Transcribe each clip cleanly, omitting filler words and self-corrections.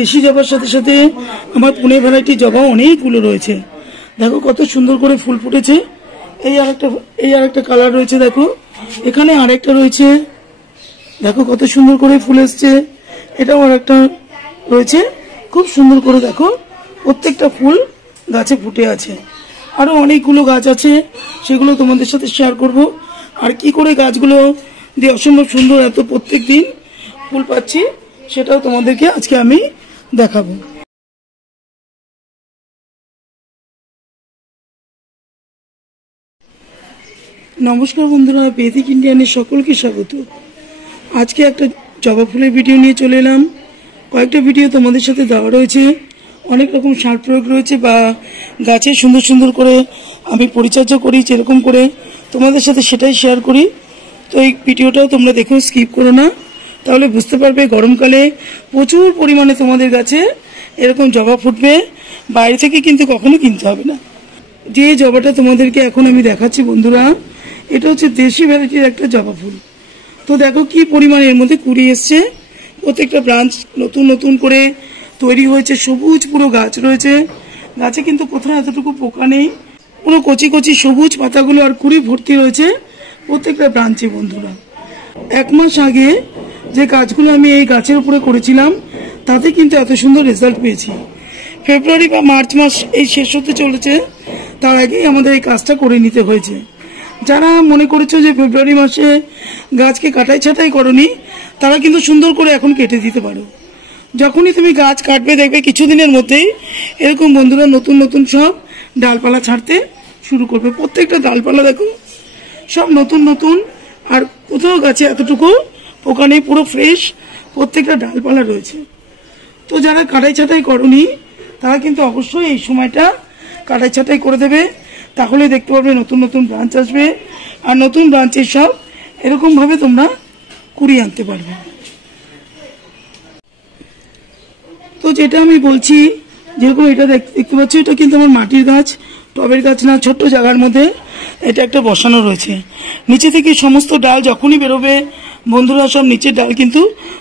দেশি জবার সাথে সাথে আমার পুনে ভ্যারাইটি জবা অনেকগুলো রয়েছে। দেখো কত সুন্দর করে ফুল ফুটেছে। এই আরেকটা কালার রয়েছে, দেখো এখানে আরেকটা রয়েছে, দেখো কত সুন্দর করে ফুল এসছে। এটাও আরেকটা রয়েছে, খুব সুন্দর করে দেখো প্রত্যেকটা ফুল গাছে ফুটে আছে। আরো অনেকগুলো গাছ আছে, সেগুলো তোমাদের সাথে শেয়ার করব। আর কি করে গাছগুলো দিয়ে অসম্ভব সুন্দর এত প্রত্যেক দিন ফুল পাচ্ছি সেটাও তোমাদেরকে আজকে আমি দেখাবো। নমস্কার বন্ধুরা, বেদিক ইন্ডিয়ানের সকলকে স্বাগত। আজকে একটা জবা ফুলের ভিডিও নিয়ে চলে এলাম। কয়েকটা ভিডিও তোমাদের সাথে দেওয়া রয়েছে, অনেক রকম সার প্রয়োগ রয়েছে বা গাছে সুন্দর সুন্দর করে আমি পরিচর্যা করি যেরকম করে তোমাদের সাথে সেটাই শেয়ার করি। তো এই ভিডিওটাও তোমরা দেখো, স্কিপ করো না, তাহলে বুঝতে পারবে গরমকালে প্রচুর পরিমাণে তোমাদের গাছে এরকম জবা ফুটবে, বাইরে থেকে কিন্তু কখনো কিনতে হবে না। যে জবাটা তোমাদেরকে এখন আমি দেখাচ্ছি বন্ধুরা, এটা হচ্ছে দেশি ভ্যারাইটির একটা জবা ফুল। তো দেখো কি পরিমাণে এর মধ্যে কুড়ি এসছে, প্রত্যেকটা ব্রাঞ্চ নতুন নতুন করে তৈরি হয়েছে, সবুজ পুরো গাছ রয়েছে। গাছে কিন্তু কোথাও এতটুকু পোকা নেই, পুরো কচি কচি সবুজ পাতাগুলো আর কুড়ি ভর্তি রয়েছে প্রত্যেকটা ব্রাঞ্চে। বন্ধুরা, 1 মাস আগে যে গাছগুলো আমি এই গাছের উপরে করেছিলাম তাতে কিন্তু এত সুন্দর রেজাল্ট পেয়েছি। ফেব্রুয়ারি বা মার্চ মাস এই শেষ হতে চলেছে, তার আগেই আমাদের এই কাজটা করে নিতে হয়েছে। যারা মনে করেছো যে ফেব্রুয়ারি মাসে গাছকে কাটাই ছাটাই করনি, তারা কিন্তু সুন্দর করে এখন কেটে দিতে পারো। যখনই তুমি গাছ কাটবে দেখবে কিছুদিনের মধ্যেই এরকম বন্ধুরা নতুন নতুন সব ডালপালা ছাড়তে শুরু করবে। প্রত্যেকটা ডালপালা দেখো সব নতুন নতুন, আর কোথাও গাছে এতটুকু পোকা নেই, পুরো ফ্রেশ প্রত্যেকটা ডালপালা রয়েছে। তো যারা কাটাই ছাটাই করনি তারা কিন্তু অবশ্যই এই সময়টা কাটাই ছাটাই করে দেবে, তাহলে দেখতে পাবে নতুন নতুন ব্রাঞ্চ আসবে, আর নতুন ব্রাঞ্চের সব এরকম ভাবে তোমরা কুড়িয়ে আনতে পারবে। তো যেটা আমি বলছি, যেরকম এটা দেখতে পাচ্ছি, এটা কিন্তু আমার মাটির গাছ, টবের গাছ না, ছোট্ট জায়গার মধ্যে এটা একটা বসানো রয়েছে। নিচে থেকে সমস্ত ডাল যখনই বেরোবে বন্ধুরা, সব নিচের ডাল কিন্তু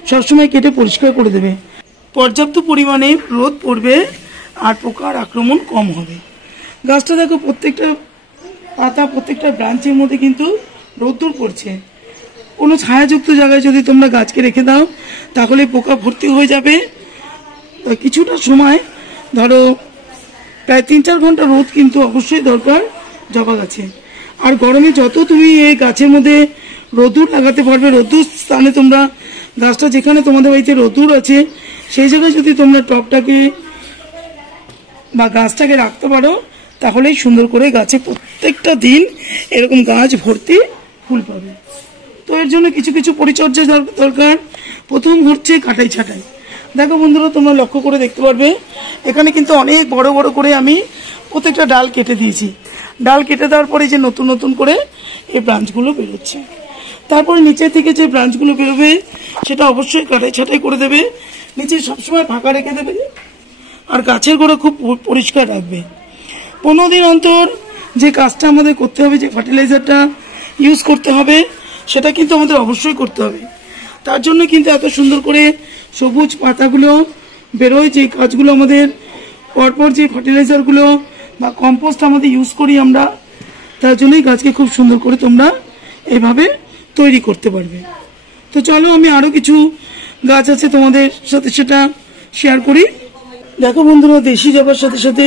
সবসময় কেটে পরিষ্কার করে দেবে। পর্যাপ্ত পরিমাণে রোদ পড়বে আর পোকার আক্রমণ কম হবে। গাছটা দেখো প্রত্যেকটা পাতা, প্রত্যেকটা ব্রাঞ্চের মধ্যে কিন্তু রোদ্দুর পড়ছে। কোনো ছায়াযুক্ত জায়গায় যদি তোমরা গাছকে রেখে দাও তাহলে পোকা ভর্তি হয়ে যাবে। কিছুটা সময় ধরো প্রায় 3-4 ঘন্টা রোদ কিন্তু অবশ্যই দরকার জবা গাছে। আর গরমে যত তুমি এই গাছের মধ্যে রোদ্দুর লাগাতে পারবে, রোদ্দুর স্থানে তোমরা গাছটা যেখানে তোমাদের বাড়িতে রোদ্দুর আছে সেই জায়গায় যদি তোমরা টবটাকে বা গাছটাকে রাখতে পারো, তাহলেই সুন্দর করে গাছে প্রত্যেকটা দিন এরকম গাছ ভর্তি ফুল পাবে। তো এর জন্য কিছু কিছু পরিচর্যা দরকার। প্রথম হচ্ছে কাটাই ছাটাই। দেখো বন্ধুরা, তোমরা লক্ষ্য করে দেখতে পারবে এখানে কিন্তু অনেক বড় বড় করে আমি প্রত্যেকটা ডাল কেটে দিয়েছি। ডাল কেটে দেওয়ার পরে যে নতুন নতুন করে এই ব্রাঞ্চগুলো বেরোচ্ছে, তারপরে নিচে থেকে যে ব্রাঞ্চগুলো বেরোবে সেটা অবশ্যই কাটাই ছাটাই করে দেবে, নিচে সবসময় ফাঁকা রেখে দেবে, আর গাছের গোড়া খুব পরিষ্কার রাখবে। 15 দিন অন্তর যে কাজটা আমাদের করতে হবে, যে ফার্টিলাইজারটা ইউজ করতে হবে, সেটা কিন্তু আমাদের অবশ্যই করতে হবে। তার জন্য কিন্তু এত সুন্দর করে সবুজ পাতাগুলো বেরোয়। যে কাজগুলো আমাদের পরপর যে ফার্টিলাইজারগুলো বা কম্পোস্ট আমাদের ইউজ করি আমরা, তার জন্যই গাছকে খুব সুন্দর করে তোমরা এইভাবে তৈরি করতে পারবে। তো চলো আমি আরও কিছু গাছ আছে তোমাদের সাথে সেটা শেয়ার করি। দেখো বন্ধুরা, দেশি জবার সাথে সাথে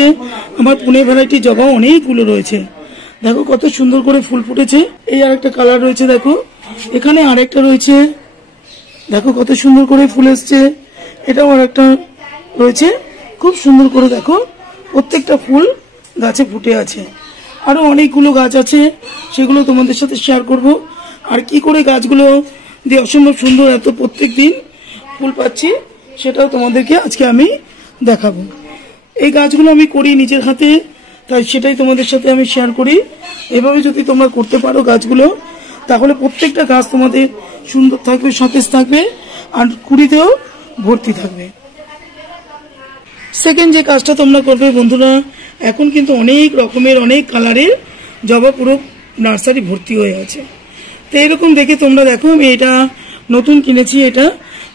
আমার পুনে ভ্যারাইটি জবা অনেকগুলো রয়েছে। দেখো কত সুন্দর করে ফুল ফুটেছে। এই আরেকটা কালার রয়েছে, দেখো এখানে আরেকটা রয়েছে, দেখো কত সুন্দর করে ফুল এসছে। এটাও আরেকটা রয়েছে, খুব সুন্দর করে দেখো প্রত্যেকটা ফুল গাছে ফুটে আছে। আরো অনেকগুলো গাছ আছে, সেগুলো তোমাদের সাথে শেয়ার করব। আর কি করে গাছগুলো দিয়ে অসম্ভব সুন্দর এত প্রত্যেক দিন ফুল পাচ্ছি সেটাও তোমাদেরকে আজকে আমি দেখাবো। এই গাছগুলো আমি করি নিজের হাতে, তাই সেটাই তোমাদের সাথে আমি শেয়ার করি। এভাবে যদি তোমরা করতে পারো গাছগুলো, তাহলে প্রত্যেকটা গাছ তোমাদের সুন্দর থাকবে, সতেজ থাকবে, আর কুড়িতেও ভর্তি থাকবে। সেকেন্ড যে কাজটা তোমরা করবে বন্ধুরা, এখন কিন্তু অনেক রকমের অনেক কালারের জবা পুরো নার্সারি ভর্তি হয়ে আছে। তো এরকম দেখে তোমরা দেখো, আমি এটা নতুন কিনেছি। এটা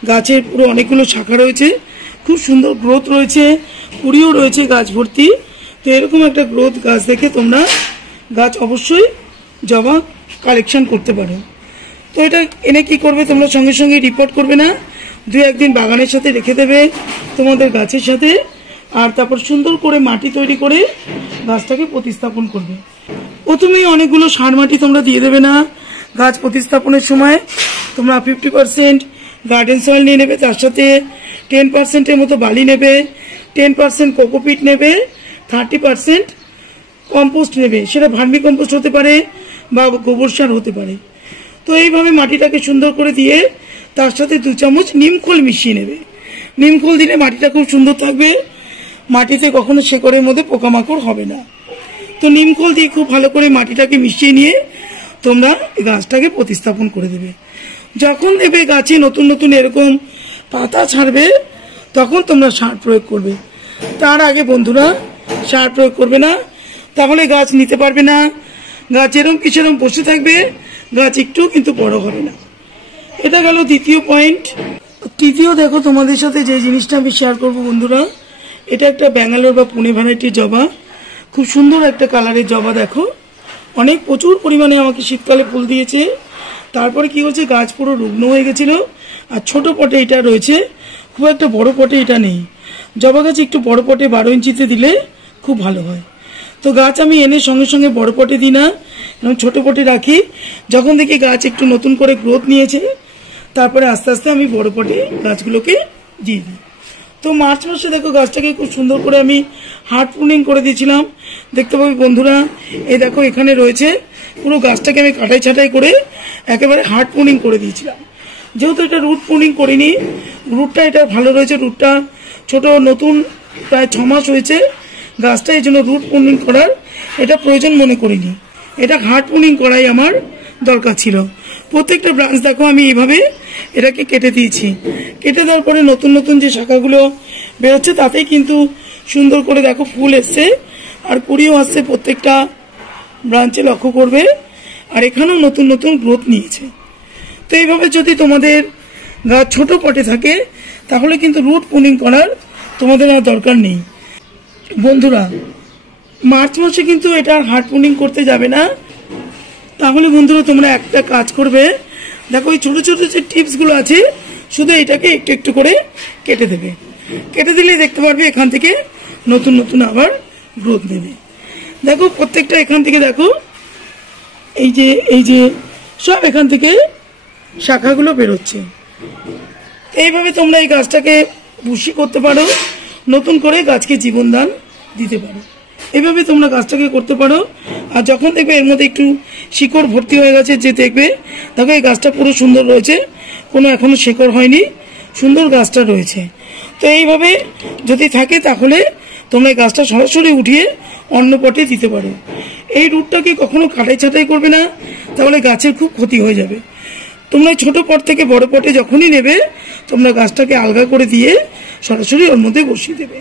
গাছের পুরো অনেকগুলো শাখা রয়েছে, খুব সুন্দর গ্রোথ রয়েছে, কুড়িও রয়েছে গাছ ভর্তি। তো এরকম একটা গ্রোথ গাছ দেখে তোমরা গাছ অবশ্যই জবা কালেকশন করতে পারো। তো এটা এনে কি করবে, তোমরা সঙ্গে সঙ্গে রিপোর্ট করবে না, 2-1 দিন বাগানের সাথে রেখে দেবে তোমাদের গাছের সাথে। আর তারপর সুন্দর করে মাটি তৈরি করে গাছটাকে প্রতিস্থাপন করবে। প্রথমেই অনেকগুলো সার মাটি তোমরা দিয়ে দেবে না। গাছ প্রতিস্থাপনের সময় তোমরা 50% গার্ডেন সয়েল নিয়ে নেবে, তার সাথে 10%-এর মতো বালি নেবে, 10% কোকোপিট নেবে, 30% কম্পোস্ট নেবে। সেটা ভার্মি কম্পোস্ট হতে পারে বা গোবর সার হতে পারে। তো এইভাবে মাটিটাকে সুন্দর করে দিয়ে তার সাথে 2 চামচ নিমখোল মিশিয়ে নেবে। নিমখোল দিলে মাটিটা খুব সুন্দর থাকবে, মাটিতে কখনো শেকড়ের মধ্যে পোকামাকড় হবে না। তো নিমখোল দিয়ে খুব ভালো করে মাটিটাকে মিশিয়ে নিয়ে তোমরা গাছটাকে প্রতিস্থাপন করে দেবে। যখন দেবে গাছে নতুন নতুন এরকম পাতা ছাড়বে তখন তোমরা সার প্রয়োগ করবে। তার আগে বন্ধুরা সার প্রয়োগ করবে না, তাহলে গাছ নিতে পারবে না। গাছ এরম কি সেরম বসে থাকবে, গাছ একটু কিন্তু বড় হবে না। এটা গেল দ্বিতীয় পয়েন্ট। তৃতীয় দেখো তোমাদের সাথে যে জিনিসটা আমি শেয়ার করবো বন্ধুরা, এটা একটা ব্যাঙ্গালোর বা পুনে ভ্যারাইটির জবা। খুব সুন্দর একটা কালারের জবা। দেখো অনেক প্রচুর পরিমাণে আমাকে শীতকালে ফুল দিয়েছে। তারপরে কি হচ্ছে, গাছ পুরো রুগ্ন হয়ে গেছিল। আর ছোট পটে এটা রয়েছে, খুব একটা বড় পটে এটা নেই। জবা গাছ একটু বড় পটে 12 ইঞ্চিতে দিলে খুব ভালো হয়। তো গাছ আমি এনে সঙ্গে সঙ্গে বড় পটে দিই না, এবং ছোট পটে রাখি। যখন দেখি গাছ একটু নতুন করে গ্রোথ নিয়েছে তারপরে আস্তে আস্তে আমি বড় পটে গাছগুলোকে দিয়ে দিই। তো মার্চ মাসে দেখো গাছটাকে খুব সুন্দর করে আমি হার্ড প্রুনিং করে দিয়েছিলাম। দেখতে পাবে বন্ধুরা, এই দেখো এখানে রয়েছে, পুরো গাছটাকে আমি কাটাই ছাটাই করে একেবারে হার্ড প্রুনিং করে দিয়েছিলাম। যেহেতু এটা রুট প্রুনিং করিনি, রুটটা এটা ভালো রয়েছে, রুটটা ছোট, নতুন প্রায় 6 মাস হয়েছে গাছটা, এই জন্য রুট প্রুনিং করার এটা প্রয়োজন মনে করিনি। এটা হার্ড প্রুনিং করাই আমার দরকার ছিল। প্রত্যেকটা ব্রাঞ্চ দেখো আমি এইভাবে এটাকে কেটে দিয়েছি। কেটে দেওয়ার পরে নতুন নতুন যে শাখাগুলো বেরোচ্ছে তাতেই কিন্তু সুন্দর করে দেখো ফুল এসছে আর কুড়িও আসছে প্রত্যেকটা ব্রাঞ্চে, লক্ষ্য করবে। আর এখানেও নতুন নতুন গ্রোথ নিয়েছে। তো এইভাবে যদি তোমাদের গাছ ছোট পটে থাকে তাহলে কিন্তু রুট প্রুনিং করার তোমাদের আর দরকার নেই। বন্ধুরা মার্চ মাসে কিন্তু এটা হার্ড প্রুনিং করতে যাবে না। তাহলে বন্ধুরা তোমরা একটা কাজ করবে, দেখো এই ছোট ছোট যে টিপসগুলো আছে শুধু এটাকে একটু একটু করে কেটে দেবে। কেটে দিলে দেখতে পারবে এখান থেকে নতুন নতুন আবার গ্রোথ নেবে। দেখো প্রত্যেকটা এখান থেকে দেখো এই যে সব এখান থেকে শাখাগুলো বেরোচ্ছে। এইভাবে তোমরা এই গাছটাকে বুশি করতে পারো, নতুন করে গাছকে জীবনদান দিতে পারো। এইভাবে তোমরা গাছটাকে করতে পারো। আর যখন দেখবে এর মধ্যে একটু শিকড় ভর্তি হয়ে গেছে, যে দেখবে দেখো এই গাছটা পুরো সুন্দর রয়েছে, কোনো এখনো শিকড় হয়নি, সুন্দর গাছটা রয়েছে। তো এইভাবে যদি থাকে তাহলে তোমরা এই গাছটা সরাসরি উঠিয়ে অন্য পটে দিতে পারো। এই রুটটাকে কখনো কাটাই ছাটাই করবে না, তাহলে গাছের খুব ক্ষতি হয়ে যাবে। তোমরা ছোট পট থেকে বড় পটে যখনই নেবে তোমরা গাছটাকে আলগা করে দিয়ে সরাসরি ওর মধ্যে বসিয়ে দেবে,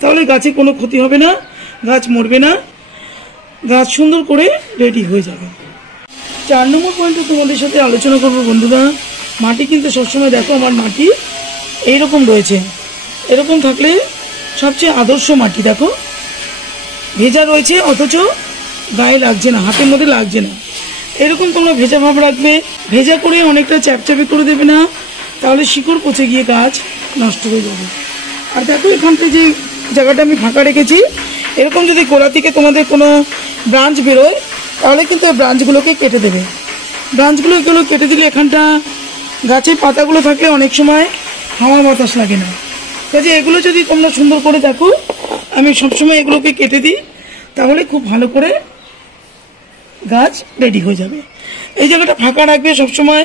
তাহলে গাছে কোনো ক্ষতি হবে না, গাছ মরবে না, গাছ সুন্দর করে রেডি হয়ে যাবে। 4 নম্বর পয়েন্টে তোমাদের সাথে আলোচনা করবো বন্ধুরা, মাটি কিন্তু সবসময় দেখো আমার মাটি এইরকম রয়েছে। এরকম থাকলে সবচেয়ে আদর্শ মাটি। দেখো ভেজা রয়েছে অথচ গায়ে লাগছে না, হাতের মধ্যে লাগছে না। এরকম তোমরা ভেজা ভাব রাখবে, ভেজা করে অনেকটা চ্যাপচ্যাপে করে দেবে না, তাহলে শিকড় পচে গিয়ে গাছ নষ্ট হয়ে যাবে। আর দেখো এখানটা যে জায়গাটা আমি ফাঁকা রেখেছি, এরকম যদি গোড়া থেকে তোমাদের কোনো ব্রাঞ্চ বেরোয় তাহলে কিন্তু এই ব্রাঞ্চগুলোকে কেটে দেবে। ব্রাঞ্চগুলো এগুলো কেটে দিলে এখানটা গাছের পাতাগুলো থাকলে অনেক সময় হাওয়া বাতাস লাগে না। কাজে এগুলো যদি তোমরা সুন্দর করে দেখো, আমি সবসময় এগুলোকে কেটে দিই, তাহলে খুব ভালো করে গাছ রেডি হয়ে যাবে। এই জায়গাটা ফাঁকা রাখবে সবসময়,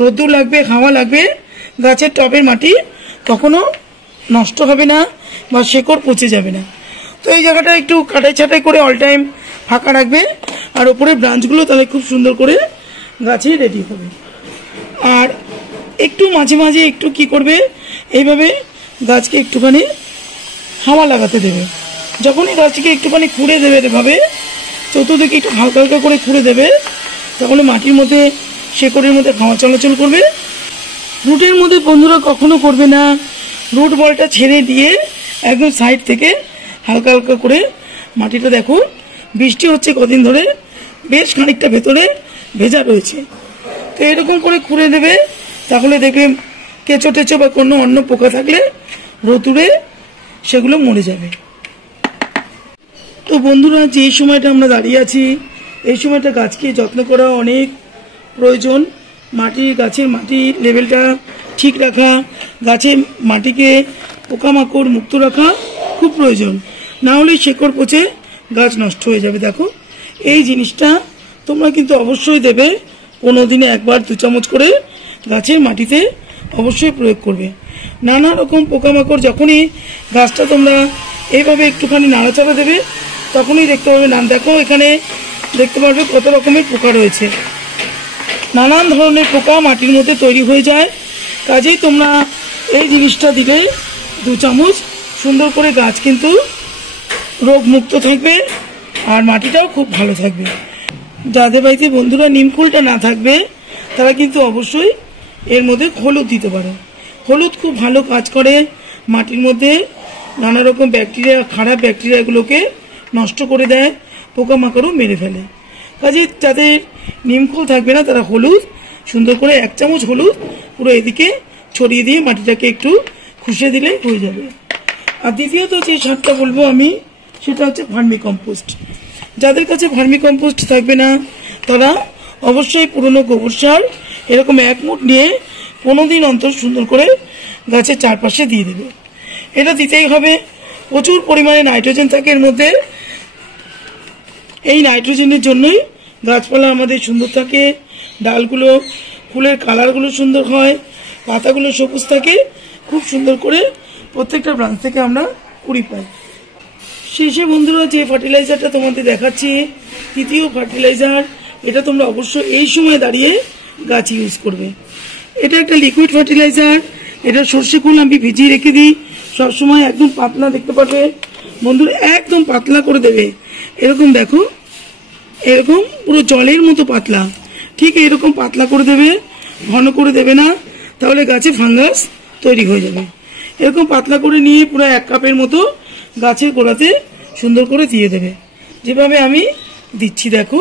রোদ্দুর লাগবে, হাওয়া লাগবে, গাছের টবের মাটি কখনো নষ্ট হবে না বা শেকড় পচে যাবে না। তো এই জায়গাটা একটু কাটাই ছাটাই করে অল টাইম ফাঁকা রাখবে, আর ওপরে ব্রাঞ্চগুলো তাহলে খুব সুন্দর করে গাছে রেডি হবে। আর একটু মাঝে মাঝে একটু কি করবে, এইভাবে গাছকে একটুখানি হাওয়া লাগাতে দেবে। যখনই গাছটিকে একটুখানি খুঁড়ে দেবে, এভাবে চতুর্দিকে একটু হালকা হালকা করে খুঁড়ে দেবে, তাহলে মাটির মধ্যে শেকড়ের মধ্যে হাওয়া চলাচল করবে। রুটের মধ্যে বন্ধুরা কখনো করবে না রুট বলটা ছেড়ে দিয়ে একদম সাইড থেকে হালকা হালকা করে মাটিটা দেখো বৃষ্টি হচ্ছে কদিন ধরে, বেশ খানিকটা ভেতরে ভেজা রয়েছে। তো এরকম করে খুঁড়ে নেবে, তাহলে দেখবে কেঁচো টেচো বা কোনো অন্য পোকা থাকলে রোদুরে সেগুলো মরে যাবে। তো বন্ধুরা, যে সময়টা আমরা দাঁড়িয়ে আছি এই সময়টা গাছকে যত্ন করা অনেক প্রয়োজন। গাছের মাটির লেভেলটা ঠিক রাখা, গাছের মাটিকে পোকামাকড় মুক্ত রাখা খুব প্রয়োজন, না হলে শেকড় পচে গাছ নষ্ট হয়ে যাবে। দেখো এই জিনিসটা তোমরা কিন্তু অবশ্যই দেবে, 15 দিনে একবার 2 চামচ করে গাছের মাটিতে অবশ্যই প্রয়োগ করবে। নানা রকম পোকামাকড় যখনই গাছটা তোমরা এইভাবে একটুখানি নাড়াচাড়া দেবে তখনই দেখতে পাবে, দেখো এখানে দেখতে পারবে কত রকমের পোকা রয়েছে, নানান ধরনের পোকা মাটির মধ্যে তৈরি হয়ে যায়। কাজেই তোমরা এই জিনিসটা দিলে 2 চামচ সুন্দর করে গাছ কিন্তু রোগ মুক্ত থাকবে আর মাটিটাও খুব ভালো থাকবে। যাদের বাড়িতে বন্ধুরা নিমখোলটা না থাকবে তারা কিন্তু অবশ্যই এর মধ্যে হলুদ দিতে পারো। হলুদ খুব ভালো কাজ করে, মাটির মধ্যে নানা রকম ব্যাকটেরিয়া, খারাপ ব্যাকটেরিয়াগুলোকে নষ্ট করে দেয়, পোকামাকড়ও মেরে ফেলে। কাজে যাদের নিমখোল থাকবে না তারা হলুদ সুন্দর করে 1 চামচ হলুদ পুরো এদিকে ছড়িয়ে দিয়ে মাটিটাকে একটু খুশে দিলে হয়ে যাবে। আর দ্বিতীয়ত যে সারটা বলবো আমি সেটা হচ্ছে ভার্মি কম্পোস্ট। যাদের কাছে ভার্মি কম্পোস্ট থাকবে না তারা অবশ্যই পুরনো গোবর সার এরকম 1 মুঠ নিয়ে 15 দিন অন্তর সুন্দর করে গাছের চারপাশে দিয়ে দেবে। এটা দিতেই হবে, প্রচুর পরিমাণে নাইট্রোজেন থাকে এর মধ্যে। এই নাইট্রোজেনের জন্যই গাছপালা আমাদের সুন্দর থাকে, ডালগুলো ফুলের কালারগুলো সুন্দর হয়, পাতাগুলো সবুজ থাকে, খুব সুন্দর করে প্রত্যেকটা ব্রাঞ্চ থেকে আমরা কুড়ি পাই। শেষে বন্ধুরা যে ফার্টিলাইজারটা তোমাদের দেখাচ্ছি, তৃতীয় ফার্টিলাইজার, এটা তোমরা অবশ্যই এই সময় দাঁড়িয়ে গাছ ইউজ করবে। এটা একটা লিকুইড ফার্টিলাইজার, এটা সর্ষে খোল আমি ভিজিয়ে রেখে দিই সবসময়, একদম পাতলা দেখতে পাবে বন্ধুরা, একদম পাতলা করে দেবে। এরকম দেখো, এরকম পুরো জলের মতো পাতলা, ঠিক এরকম পাতলা করে দেবে, ঘন করে দেবে না, তাহলে গাছে ফাঙ্গাস তৈরি হয়ে যাবে। এরকম পাতলা করে নিয়ে পুরো 1 কাপের মতো গাছের গোড়াতে সুন্দর করে দিয়ে দেবে, যেভাবে আমি দিচ্ছি দেখো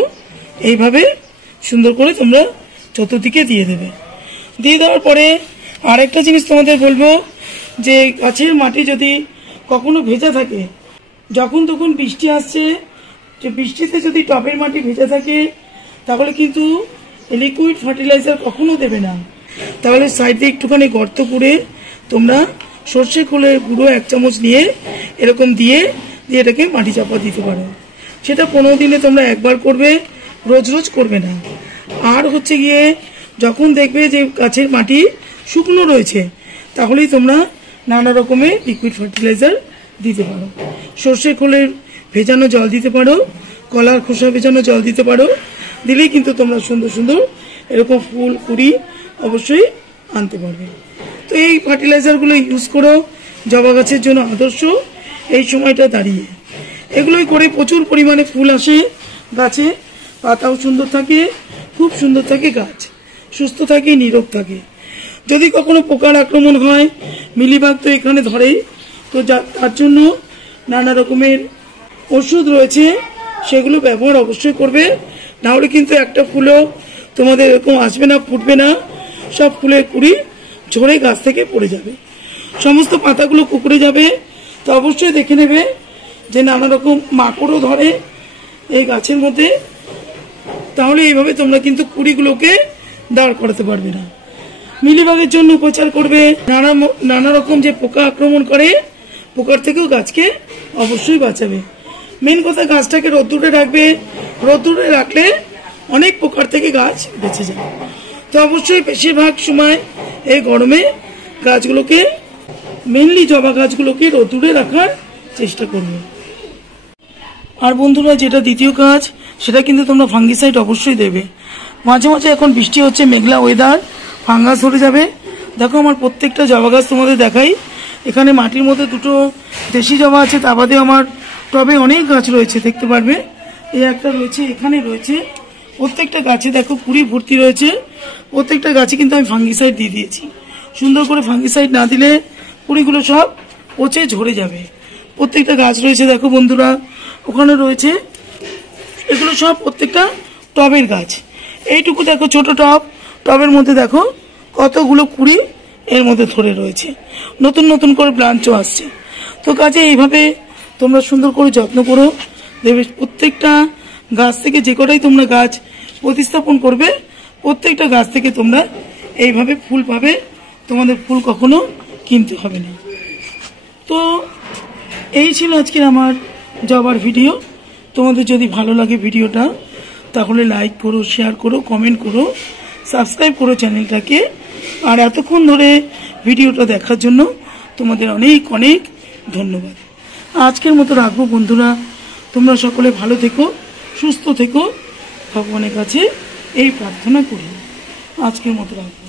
এইভাবে সুন্দর করে তোমরা চতুর্দিকে দিয়ে দেবে। দিয়ে দেওয়ার পরে আরেকটা জিনিস তোমাদের বলবো, যে গাছের মাটি যদি কখনো ভেজা থাকে, যখন তখন বৃষ্টি আসছে, যে বৃষ্টিতে যদি টবের মাটি ভেজা থাকে তাহলে কিন্তু লিকুইড ফার্টিলাইজার কখনো দেবে না। তাহলে সাইডে একটুখানি গর্ত করে তোমরা সর্ষে খোলের গুঁড়ো 1 চামচ নিয়ে এরকম দিয়ে এটাকে মাটি চাপা দিতে পারো। সেটা 15 দিনে তোমরা একবার করবে, রোজ রোজ করবে না। আর হচ্ছে গিয়ে যখন দেখবে যে গাছের মাটি শুকনো রয়েছে তাহলেই তোমরা নানা রকমের লিকুইড ফার্টিলাইজার দিতে পারো। সর্ষে খোলের ভেজানো জল দিতে পারো, কলার খোসা ভেজানো জল দিতে পারো, দিলেই কিন্তু তোমরা সুন্দর সুন্দর এরকম ফুল কুড়ি অবশ্যই আনতে পারবে। তো এই ফার্টিলাইজারগুলো ইউজ করো, জবা গাছের জন্য আদর্শ এই সময়টা দাঁড়িয়ে। এগুলোই করে প্রচুর পরিমাণে ফুল আসে গাছে, পাতাও সুন্দর থাকে, খুব সুন্দর থাকে, গাছ সুস্থ থাকে, নিরোগ থাকে। যদি কখনো পোকার আক্রমণ হয়, মিলিবাগ তো এখানে ধরেই, তো তার জন্য নানা রকমের ওষুধ রয়েছে, সেগুলো ব্যবহার অবশ্যই করবে, না হলে কিন্তু একটা ফুলও তোমাদের এরকম আসবে না, ফুটবে না, সব ফুলের কুড়ি ঝরে গাছ থেকে পড়ে যাবে, সমস্ত পাতাগুলো কুকড়ে যাবে। তো অবশ্যই দেখে নেবে যে নানা রকম মাকড়ও ধরে এই গাছের মধ্যে, তাহলে এইভাবে তোমরা কিন্তু কুড়িগুলোকে দাঁড় করাতে পারবে না। মিলিবাগের জন্য উপচার করবে, নানা রকম যে পোকা আক্রমণ করে পোকার থেকেও গাছকে অবশ্যই বাঁচাবে। মেন কথা গাছটাকে রোদ্দুরে রাখবে, রোদ্দুরে রাখলে অনেক পোকার থেকে গাছ বেঁচে যায়। তো অবশ্যই বেশিরভাগ সময় এই গরমে গাছগুলোকে, মেনলি জবা গাছগুলোকে রোদ্দুরে রাখার চেষ্টা করবে। আর বন্ধুরা যেটা দ্বিতীয় কাজ, সেটা কিন্তু তোমরা ফাঙ্গিসাইড অবশ্যই দেবে। মাঝে মাঝে এখন বৃষ্টি হচ্ছে, মেঘলা ওয়েদার, ফাঙ্গাস ধরে যাবে। দেখো আমার প্রত্যেকটা জবা গাছ তোমাদের দেখাই, এখানে মাটির মধ্যে 2টো দেশি জবা আছে, তা বাদে আমার টবে অনেক গাছ রয়েছে, দেখতে পারবে। এই একটা রয়েছে, এখানে রয়েছে, প্রত্যেকটা গাছে দেখো কুড়ি ভর্তি রয়েছে। প্রত্যেকটা গাছে কিন্তু আমি ফাঙ্গিসাইড দিয়ে দিয়েছি। সুন্দর করে ফাঙ্গিসাইড না দিলে কুড়িগুলো সব পচে ঝরে যাবে। প্রত্যেকটা গাছ রয়েছে দেখো বন্ধুরা, ওখানে রয়েছে, এগুলো সব প্রত্যেকটা টবের গাছ। এইটুকু দেখো ছোট টবের মধ্যে দেখো কতগুলো কুড়ি এর মধ্যে ধরে রয়েছে, নতুন নতুন করে ব্রাঞ্চও আসছে। তো কাজে এইভাবে তোমরা সুন্দর করে যত্ন করো, দেখবে প্রত্যেকটা গাছ থেকে যে কটাই তোমরা গাছ প্রতিস্থাপন করবে, প্রত্যেকটা গাছ থেকে তোমরা এইভাবে ফুল পাবে, তোমাদের ফুল কখনো কিনতে হবে না। তো এই ছিল আজকের আমার জবার ভিডিও। তোমাদের যদি ভালো লাগে ভিডিওটা, তাহলে লাইক করো, শেয়ার করো, কমেন্ট করো, সাবস্ক্রাইব করো চ্যানেলটাকে। আর এতক্ষণ ধরে ভিডিওটা দেখার জন্য তোমাদের অনেক অনেক ধন্যবাদ। আজকের মতো রাখবো বন্ধুরা, তোমরা সকলে ভালো থেকো, সুস্থ থেকো, ভগবানের কাছে এই প্রার্থনা করি। আজকের মতো রাখবো।